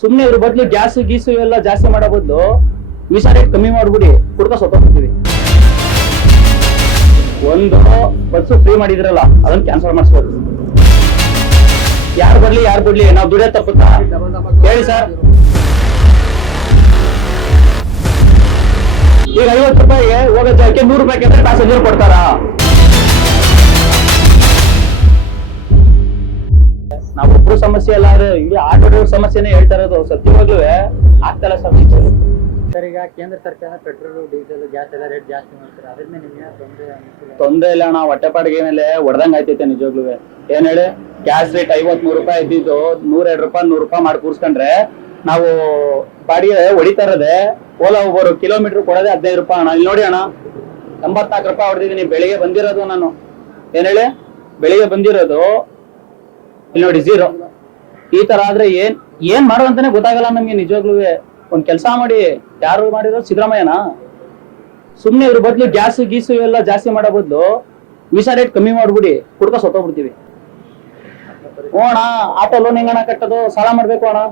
ಸುಮ್ನೆ ಇದ್ರ ಬದಲು ಗ್ಯಾಸ್ ಗೀಸು ಎಲ್ಲ ಜಾಸ್ತಿ ಮಾಡೋ ಬದಲು ವಿಷ ರೇಟ್ ಕಮ್ಮಿ ಮಾಡ್ಬಿಡಿ, ಕುಡ್ಕ ಸತ್ತೋಗ್ಬಿಡ್ತೀವಿ. ಒಂದು ಬಸ್ಸು ಫ್ರೀ ಮಾಡಿದ್ರಲ್ಲ ಅದನ್ನ ಕ್ಯಾನ್ಸಲ್ ಮಾಡಿಸ್ಬೋದು. ಯಾರು ಬಿಡ್ಲಿ ನಾವು ದುಡಿಯೋ ತಪ್ಪುತ್ತಾ ಹೇಳಿ ಸರ್. ಈಗ 50 ರೂಪಾಯಿಗೆ ಹೋಗೋ ಜಾಗಕ್ಕೆ 100 ರೂಪಾಯಿ ಕೇಳಿದ್ರೆ ಪ್ಯಾಸೆಂಜರ್ ಕೊಡ್ತಾರಾ? ನಾವು ಒಬ್ರು ಸಮಸ್ಯೆ ಅಲ್ಲ, ಇಲ್ಲಿ ಆಟೋ ಡ್ರೈವರ್ ಸಮಸ್ಯೆನೇ ಹೇಳ್ತಾ ಇರೋದು. ಸತ್ಯವಾಗ್ಲೂ ಆಗ್ತಲ್ಲ ಸರ್. ಸರ್ ಈಗ ಕೇಂದ್ರ ಸರ್ಕಾರ ಪೆಟ್ರೋಲ್ ಡೀಸೆಲ್ ಗ್ಯಾಸ್ ಎಲ್ಲ ರೇಟ್ ಜಾಸ್ತಿ ಮಾಡ್ತಾರೆ, ಅದರಿಂದ ನಿಮ್ಗೆ ತೊಂದರೆ ಇಲ್ಲ ಅಣ್ಣ. ಹೊಟ್ಟೆಪಾಡಿಗೆ ಮೇಲೆ ಹೊಡೆದಂಗ್ ಆಯ್ತೈತೆ ನಿಜವಾಗ್ಲೂ. ಏನ್ ಹೇಳಿ, ಗ್ಯಾಸ್ ರೇಟ್ 53 ರೂಪಾಯಿ ಇದ್ದಿದ್ದು 102 ರೂಪಾಯಿ 100 ರೂಪಾಯಿ ಮಾಡಿ ಕೂರ್ಸ್ಕೊಂಡ್ರೆ ನಾವು ಬಾಡಿಗೆ ಹೊಡಿತಾ ಇರೋದೆ ಓಲಾ ಒಬ್ಬರು ಕಿಲೋಮೀಟರ್ ಕೊಡೋದೆ 15 ರೂಪಾಯಿ ಅಣ್ಣ. ಇಲ್ಲಿ ನೋಡಿ ಅಣ್ಣ, 84 ರೂಪಾಯಿ ಹೊಡೆದಿದ್ದೀನಿ. ಬೆಳಿಗ್ಗೆ ಬಂದಿರೋದು ನಾನು, ಏನ್ ಹೇಳಿ, ಬೆಳಿಗ್ಗೆ ಬಂದಿರೋದು ಇಲ್ಲಿ ನೋಡಿ 0. ಈ ತರ ಆದ್ರೆ ಏನ್ ಮಾಡೋದಂತಾನೆ ಗೊತ್ತಾಗಲ್ಲ ನಮ್ಗೆ ನಿಜವಾಗ್ಲೂ. ಒಂದ್ ಕೆಲಸ ಮಾಡಿ, ಯಾರು ಮಾಡಿರೋ ಸಿದ್ದರಾಮಯ್ಯನ. ಸುಮ್ನೆ ಇದ್ರ ಬದಲು ಗ್ಯಾಸ್ ಗೀಸು ಎಲ್ಲ ಜಾಸ್ತಿ ಮಾಡೋ ಬದಲು ವಿಷ ರೇಟ್ ಕಮ್ಮಿ ಮಾಡ್ಬಿಡಿ, ಕುಡ್ಕ ಸತ್ತೋಗ್ಬಿಡ್ತೀವಿ. ಅಣ್ಣ ಆಟೋ ಲೋನ್ ಹೆಂಗಣ ಕಟ್ಟೋದು? ಸಾಲ ಮಾಡ್ಬೇಕು ಅಣ್ಣ,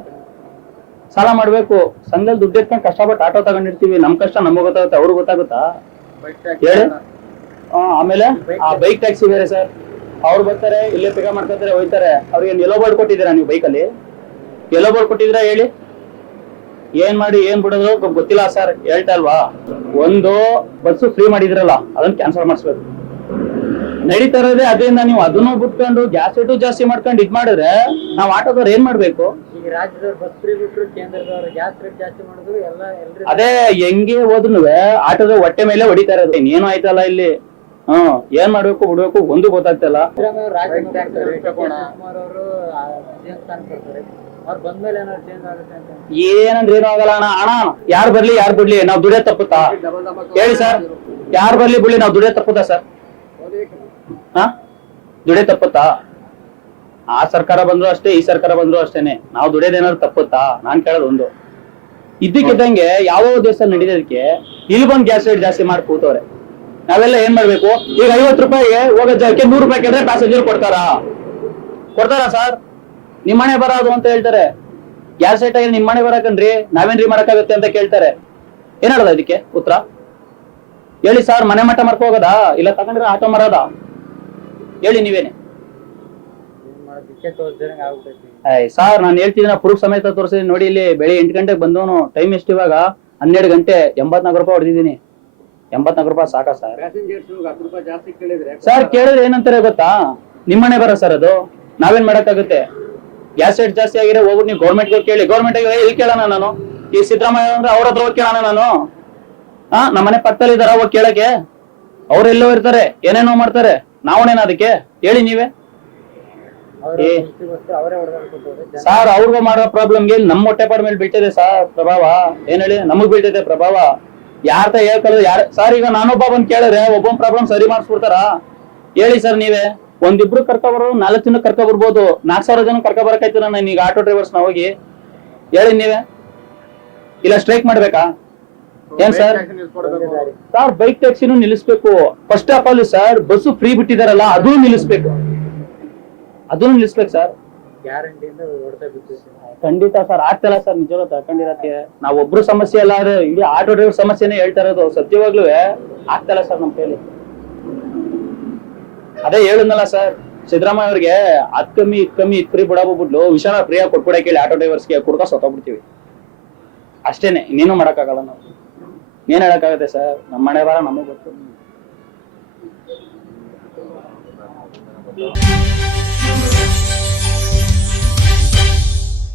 ಸಾಲ ಮಾಡ್ಬೇಕು. ಸಂಘದಲ್ಲಿ ದುಡ್ಡು ಎತ್ಕೊಂಡು ಕಷ್ಟಪಟ್ಟು ಆಟೋ ತಗೊಂಡಿರ್ತೀವಿ. ನಮ್ ಕಷ್ಟ ನಮಗ್ ಗೊತ್ತಾಗುತ್ತೆ, ಅವ್ರಿಗೆ ಗೊತ್ತಾಗುತ್ತಾ ಹೇಳಿ? ಆಮೇಲೆ ಆ ಬೈಕ್ ಟ್ಯಾಕ್ಸಿ ಬೇರೆ ಸರ್. ಅವ್ರು ಬರ್ತಾರೆ, ಇಲ್ಲೇ ಪಿಕ ಮಾಡ್ಕೊತಾರೆ, ಹೋಯ್ತಾರೆ. ಅವ್ರಿಗೆ ಎಲ್ಲೋ ಬೋರ್ಡ್ ಕೊಟ್ಟಿದ್ದೀರಾ ನೀವು? ಬೈಕಲ್ಲಿ ಎಲ್ಲೋ ಬೋರ್ಡ್ ಕೊಟ್ಟಿದ್ದೀರಾ ಹೇಳಿ? ಏನ್ ಮಾಡಿ ಏನ್ ಬಿಡೋದು ಗೊತ್ತಿಲ್ಲ ಸರ್. ಹೇಳ್ತಾ ಅಲ್ವಾ, ಒಂದು ಬಸ್ಸು ಫ್ರೀ ಮಾಡಿದ್ರಲ್ಲ ಅದನ್ನ ಕ್ಯಾನ್ಸಲ್ ಮಾಡಿಸ್ಬೇಕು. ನಡೀತಾ ಇರೋದೇ ಅದರಿಂದ. ನೀವು ಅದನ್ನು ಬಿಟ್ಕೊಂಡು ಗ್ಯಾಸ್ ರೇಟು ಜಾಸ್ತಿ ಮಾಡ್ಕೊಂಡು ಇದ್ ಮಾಡಿದ್ರೆ ನಾವ್ ಆಟೋದವ್ರು ಏನ್ ಮಾಡ್ಬೇಕು? ಈಗ ರಾಜ್ಯದವ್ರು ಬಸ್ ಫ್ರೀ ಬಿಟ್ರು, ಕೇಂದ್ರದವ್ರು ಗ್ಯಾಸ್ ರೇಟ್ ಜಾಸ್ತಿ ಮಾಡಿದ್ರು, ಎಲ್ಲ ಅದೇ ಹೆಂಗೆ ಹೋದ್ರು ಆಟೋದ ಹೊಟ್ಟೆ ಮೇಲೆ ಹೊಡಿತಾ ಇರೋದು. ಇನ್ನೇನು ಆಯ್ತಲ್ಲ ಇಲ್ಲಿ. ಏನ್ ಮಾಡ್ಬೇಕು ಬಿಡ್ಬೇಕು ಒಂದು ಗೊತ್ತಾಗ್ತಲ್ಲ. ಏನಂದ್ರೆ ಏನೂ ಆಗಲ್ಲ ಅಣ್ಣ. ಯಾರು ಬರ್ಲಿ ಯಾರು ಬಿಡ್ಲಿ ನಾವ್ ದುಡಿಯೋ ತಪ್ಪುತ್ತಾ ಹೇಳಿ ಸರ್? ಯಾರು ಬರ್ಲಿ ಬಿಡ್ಲಿ ನಾವ್ ದುಡಿಯೋ ತಪ್ಪುತ್ತಾ ಸರ್? ದುಡಿಯೋ ತಪ್ಪುತ್ತಾ? ಆ ಸರ್ಕಾರ ಬಂದ್ರು ಅಷ್ಟೇ, ಈ ಸರ್ಕಾರ ಬಂದ್ರು ಅಷ್ಟೇನೆ. ನಾವು ದುಡಿಯೋದೇನಾದ್ರು ತಪ್ಪುತ್ತಾ? ನಾನ್ ಕೇಳೋದು ಒಂದು. ಇದ್ದಕ್ಕಿದ್ದಂಗೆ ಯಾವ ದೇಶ ನಡೀದಕ್ಕೆ ಇಲ್ಲಿ ಬಂದ್ ಗ್ಯಾಸ್ ರೇಟ್ ಜಾಸ್ತಿ ಮಾಡಿ ಕೂತವ್ರೆ. ನಾವೆಲ್ಲ ಏನ್ ಮಾಡ್ಬೇಕು? ಈಗ 50 ರೂಪಾಯಿಗೆ ಹೋಗೋ ಜಾಗಕ್ಕೆ 100 ರೂಪಾಯಿ ಕೇಳಿದ್ರೆ ಪ್ಯಾಸೆಂಜರ್ ಕೊಡ್ತಾರಾ ಸರ್? ನಿಮ್ಮನೆ ಬರೋದು ಅಂತ ಹೇಳ್ತಾರೆ. ಗ್ಯಾಸ್ ರೇಟ್ ಆಗಿ ನಿಮ್ಮನೆ ಬರಕನ್ರಿ, ನಾವೇನ್ರಿ ಮಾಡಕ್ಕಾಗುತ್ತೆ ಅಂತ ಕೇಳ್ತಾರೆ. ಏನ್ ಹೇಳೋದ ಇದಕ್ಕೆ ಉತ್ತರ ಹೇಳಿ ಸರ್? ಮನೆ ಮಟ್ಟ ಮರ್ಕ ಹೋಗೋದಾ ಇಲ್ಲ ತಗೊಂಡ್ರೆ ಆಟೋ ಮರೋದಾ ಹೇಳಿ ನೀವೇನೆ? ಸರ್ ನಾನು ಹೇಳ್ತಿದ್ದೀನಿ, ಪ್ರೂಫ್ ಸಮೇತ ತೋರಿಸಿದೀನಿ ನೋಡಿ. ಇಲ್ಲಿ ಬೆಳಿಗ್ಗೆ 8 ಗಂಟೆಗೆ ಬಂದವನು. ಟೈಮ್ ಎಷ್ಟು ಇವಾಗ? 12 ಗಂಟೆ. 84 ರೂಪಾಯಿ ಹೊಡೆದಿದ್ದೀನಿ. 84 ರೂಪಾಯಿ ಸಾಕಾ ಸರ್? ಸರ್ ಕೇಳಿದ್ರೆ ಏನಂತಾರೆ ಗೊತ್ತಾ? ನಿಮ್ಮನೆ ಬರೋ ಸರ್ ಅದು, ನಾವೇನ್ ಮಾಡಕ್ಕಾಗುತ್ತೆ? ಗ್ಯಾಸ್ ರೇಟ್ ಜಾಸ್ತಿ ಆಗಿರೋ ಹೋಗ್ಬಿಟ್ಟು ನೀವು ಗೌರ್ಮೆಂಟ್ಗೆ ಕೇಳಿ. ಗೌರ್ಮೆಂಟ್ ಇಲ್ಲಿ ಕೇಳೋಣ ನಾನು? ಈ ಸಿದ್ದರಾಮಯ್ಯ ಅಂದ್ರೆ ಅವ್ರ ಹತ್ರ ಹೋಗಿ ಕೇಳೋಣ ನಾನು? ನಮ್ಮನೆ ಪಕ್ಕದಲ್ಲಿ ಇದಾರ ಹೋಗಿ ಕೇಳಕ್ಕೆ? ಅವ್ರೆಲ್ಲೋ ಇರ್ತಾರೆ, ಏನೇನೋ ಮಾಡ್ತಾರೆ. ನಾವನೇನ ಅದಕ್ಕೆ ಹೇಳಿ ನೀವೇ? ಸರ್ ಅವ್ರಿಗೂ ಮಾಡೋ ಪ್ರಾಬ್ಲಮ್ಗೆ ನಮ್ಮ ಹೊಟ್ಟೆಪಾಡ ಮೇಲೆ ಬೀಳ್ತಿದೆ ಸರ್ ಪ್ರಭಾವ. ಏನ್ ಹೇಳಿ? ನಮಗ್ ಬೀಳ್ತಿದೆ ಪ್ರಭಾವ. ಯಾರ್ತ ಹೇಳ್ಕೊಳ್ಳೋದು ಯಾರು ಸರ್? ಈಗ ನಾನೊಬ್ಬ ಬಂದ್ ಕೇಳಿದ್ರೆ ಒಬ್ಬೊಂದ್ ಪ್ರಾಬ್ಲಮ್ ಸರಿ ಮಾಡಿಸ್ಬಿಡ್ತಾರ? ಹೇಳಿ ಸರ್ ನೀವೇ? ಒಂದಿಬ್ರು ಕರ್ಕೊಬರೋ 4 ಜನ ಕರ್ಕೊಬರ್ಬೋದು, 4,000 ಜನ ಕರ್ಕೊಬರಕಾಯ್ತು ನಾನು ಈಗ ಆಟೋ ಡ್ರೈವರ್ಸ್ ನ ಹೋಗಿ. ಹೇಳಿ ನೀವೇ? ಇಲ್ಲ ಸ್ಟ್ರೈಕ್ ಮಾಡ್ಬೇಕಾ ಏನ್ ಸರ್? ಸರ್ ಬೈಕ್ ಟ್ಯಾಕ್ಸಿನೂ ನಿಲ್ಲಿಸ್ಬೇಕು. First of all sir, bus free ಬಿಟ್ಟಿದಾರಲ್ಲ ಅದನ್ನು ನಿಲ್ಲಿಸ್ಬೇಕು. ಸರ್ ಖಂಡಿತ ಸರ್. ಆಗ್ತಲ್ಲ ಸರ್ ನಿಜವೂ ತಕೊಂಡಿರತ್ತೆ. ನಾವ್ ಒಬ್ರು ಸಮಸ್ಯೆ ಅಲ್ಲ, ಇಲ್ಲಿ ಆಟೋ ಡ್ರೈವರ್ ಸಮಸ್ಯೆನೇ ಹೇಳ್ತಾ ಇರೋದು. ಸತ್ಯವಾಗ್ಲೂ ಆಗ್ತಲ್ಲ ಸರ್ ನಮ್ ಕೈಲಿ. ಅದೇ ಹೇಳುದಲ್ಲ ಸರ್, ಸಿದ್ದರಾಮಯ್ಯ ಅವ್ರಿಗೆ ಅದ್ ಕಮ್ಮಿ ಇದ್ ಕಮ್ಮಿ ಇದ್ ಫ್ರೀ ಬಿಡಾಬಿಡ್ಲು ವಿಷಾನ ಫ್ರೀಯಾಗಿ ಕೊಟ್ಬಿಡಕ್ಕೆ ಹೇಳಿ ಆಟೋ ಡ್ರೈವರ್ಸ್ಗೆ ಕುಡ್ಕ ಸತ್ತೋಗ್ಬಿಡ್ತೀವಿ ಅಷ್ಟೇನೆ. ಇನ್ನೇನು ಮಾಡಕ್ಕಾಗಲ್ಲ ನಾವು. ಏನ್ ಹೇಳಕ್ಕಾಗತ್ತೆ ಸರ್? ನಮ್ಮ ಮನೆ ಬಾರ ನಮಗ್ ಗೊತ್ತು.